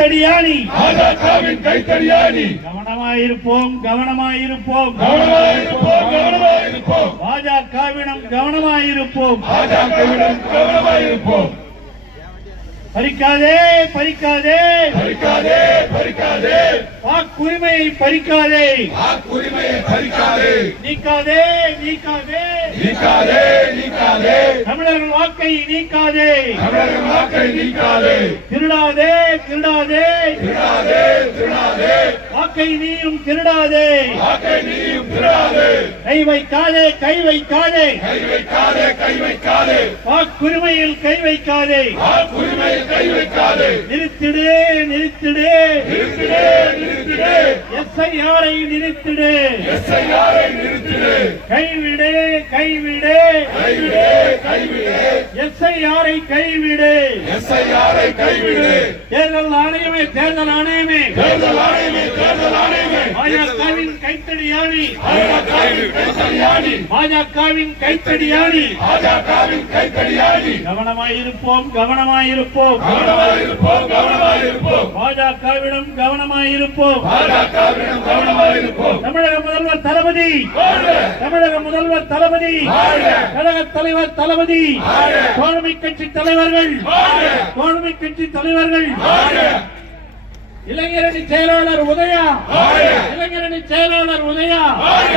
கைத்தடியாணி பாஜகவின் கைத்தடியாணி. கவனமாயிருப்போம் கவனமாயிருப்போம் கவனமாயிருப்போம் கவனமாயிருப்போம். பாஜகவிடம் கவனமாயிருப்போம். பாஜகவிடம் கவனமாயிருப்போம். பறிக்காதே பறிக்காதே பறிக்காதே பறிக்காதே. வாக்குரிமையை பறிக்காதே. வாக்குரிமையை பறிக்காதே. நீக்காதே நீக்காதே. நீக்காதே நீக்காதே. தமிழர்கள் வாக்கை நீக்காதே. தமிழர்கள் வாக்கை நீக்காதே. திருடாதே திருடாதே. திருடாதே திருடாதே. வாக்கை நீயும் திருடாதே. வாக்கை நீயும் திருடாதே. கை வைக்காதே கை வைக்காதே. கை வைக்காதே கை வைக்காதே. வாக்குரிமையில் கை வைக்காதே. வாக்குரிமையை கை வைக்காதே. நிறுத்திடு நிறுத்திடு. நிறுத்திடு நிறுத்திடு. எஸ்ஐஆரை நிறுத்திடு. எஸ்ஐஆரை நிறுத்திடு. கைவிடு கைவிடு. கைவிடு கைவிடு. எஸ்ஐஆரை கைவிடு. எஸ்ஐஆரை கைவிடு. தேர்தல் ஆணையமே தேர்தல் ஆணையமே. தேர்தல் ஆணையமே தேர்தல் ஆணையமே. பாஜகவின் கைத்தடியாணி. பாஜகவின் கைத்தடியாணி. பாஜகவின் கைத்தடியாணி. பாஜகவின் கைத்தடியாணி. கவனமாயிருப்போம் கவனமாயிருப்போம். கவனமாயிருப்போம் கவனமாயிருப்போம். பாஜகவிடம் கவனமாயிருப்போம். பாஜகவிடம் கவனமாயிருப்போம். தமிழக முதல்வர் தளபதி. வாழ்க. தமிழக முதல்வர் தளபதி. வாழ்க. கழக தலைவர் தளபதி. வாழ்க. தோழமை கட்சி தலைவர்கள். வாழ்க. தோழமை கட்சி தலைவர்கள். வாழ்க. இளைஞரணி செயலாளர் உதயா. வாழ்க. இளைஞரணி செயலாளர் உதயா. வாழ்க.